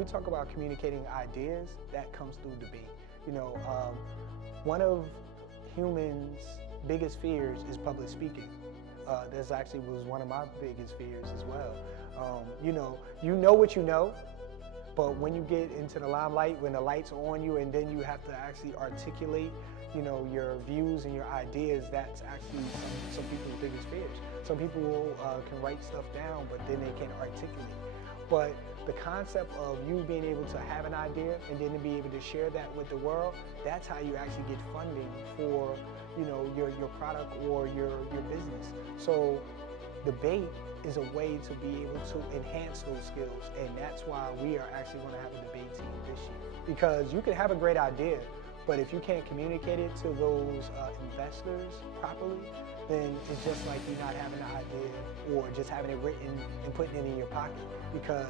we talk about communicating ideas, that comes through debate. You know, one of humans' biggest fears is public speaking. This actually was one of my biggest fears as well. You know what you know, but when you get into the limelight, when the lights are on you, and then you have to actually articulate, you know, your views and your ideas, that's actually some people's biggest fears. Some people can write stuff down, but then they can't articulate. But the concept of you being able to have an idea and then to be able to share that with the world, that's how you actually get funding for, you know, your product or your business. So debate is a way to be able to enhance those skills, and that's why we are actually going to have a debate team this year. Because you can have a great idea, but if you can't communicate it to those investors properly, then it's just like you not having an idea or just having it written and putting it in your pocket, because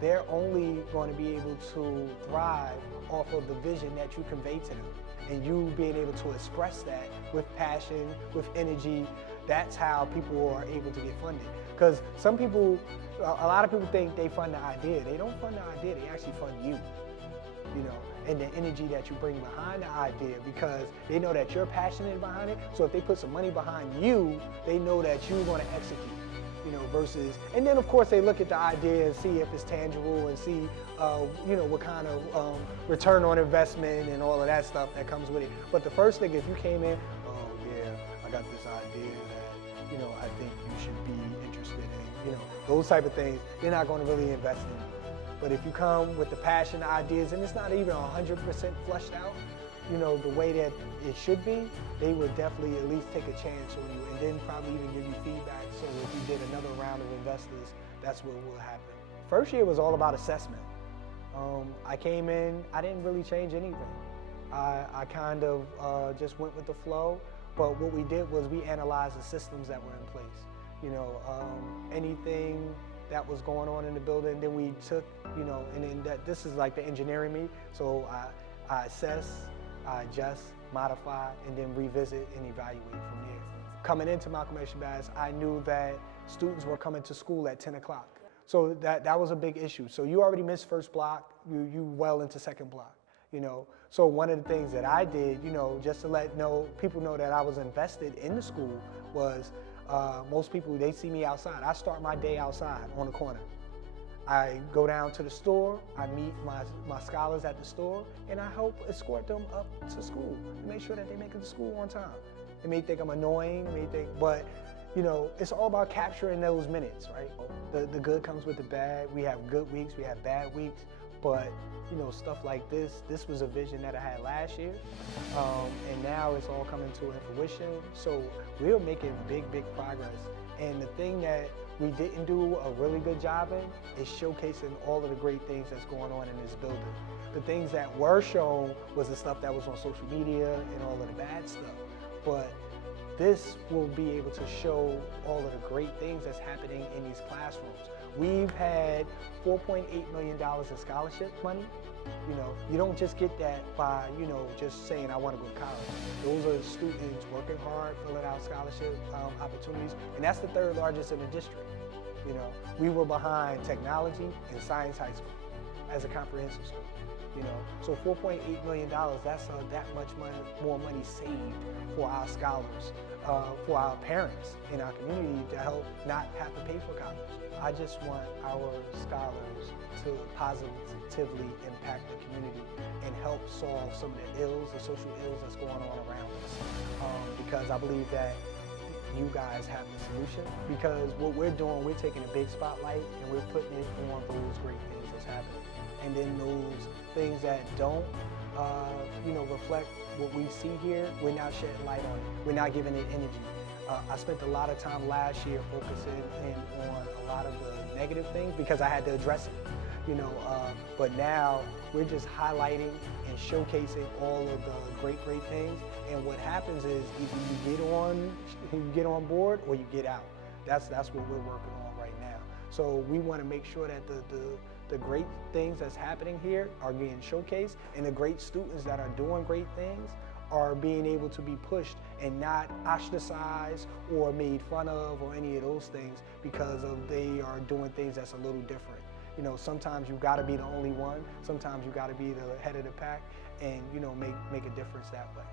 they're only going to be able to thrive off of the vision that you convey to them. And you being able to express that with passion, with energy, that's how people are able to get funded. Because some people, a lot of people think they fund the idea. They don't fund the idea, they actually fund you. You know, and the energy that you bring behind the idea, because they know that you're passionate behind it. So if they put some money behind you, they know that you're going to execute, you know, versus, and then of course they look at the idea and see if it's tangible and see, you know, what kind of return on investment and all of that stuff that comes with it. But the first thing, if you came in, oh yeah, I got this idea that, you know, I think you should be interested in, you know, those type of things, they're not going to really invest in you. But if you come with the passion, the ideas, and it's not even 100% flushed out, you know, the way that it should be, they would definitely at least take a chance on you and then probably even give you feedback. So if you did another round of investors, that's what will happen. First year was all about assessment. I came in, I didn't really change anything. I kind of just went with the flow, but what we did was we analyzed the systems that were in place. You know, anything that was going on in the building, then we took, you know, and then this is like the engineering me. So I assess, I adjust, modify, and then revisit and evaluate from there. Coming into Malcolm X Shabazz, I knew that students were coming to school at 10 o'clock. So that was a big issue. So you already missed first block, you well into second block. You know, so one of the things that I did, you know, just to let people know that I was invested in the school was, most people, they see me outside. I start my day outside on the corner. I go down to the store, I meet my scholars at the store, and I help escort them up to school and make sure that they make it to school on time. They may think I'm annoying, but you know, it's all about capturing those minutes, right? The good comes with the bad. We have good weeks, we have bad weeks, but you know, stuff like this was a vision that I had last year, and now it's all coming to fruition. So we're making big progress. And the thing that we didn't do a really good job in is showcasing all of the great things that's going on in this building. The things that were shown was the stuff that was on social media and all of the bad stuff. But this will be able to show all of the great things that's happening in these classrooms. We've had $4.8 million in scholarship money. You know, you don't just get that by, you know, just saying I want to go to college. Those are students working hard, filling out scholarship opportunities, and that's the third largest in the district. You know, we were behind technology and science high school as a comprehensive school. You know, so $4.8 million, that's that much more money saved for our scholars, for our parents in our community to help not have to pay for college. I just want our scholars to positively impact the community and help solve some of the ills, the social ills that's going on around us. Because I believe that you guys have the solution. Because what we're doing, we're taking a big spotlight and we're putting it on those great things that's happening. And then those things that don't, you know, reflect what we see here, we're not shedding light on it. We're not giving it energy. I spent a lot of time last year focusing in on a lot of the negative things because I had to address it, you know. But now we're just highlighting and showcasing all of the great things. And what happens is either you get on board or you get out. That's what we're working on right now. So we want to make sure that the great things that's happening here are being showcased, and the great students that are doing great things are being able to be pushed and not ostracized or made fun of or any of those things because they are doing things that's a little different. You know, sometimes you got to be the only one. Sometimes you got to be the head of the pack, and you know, make a difference that way.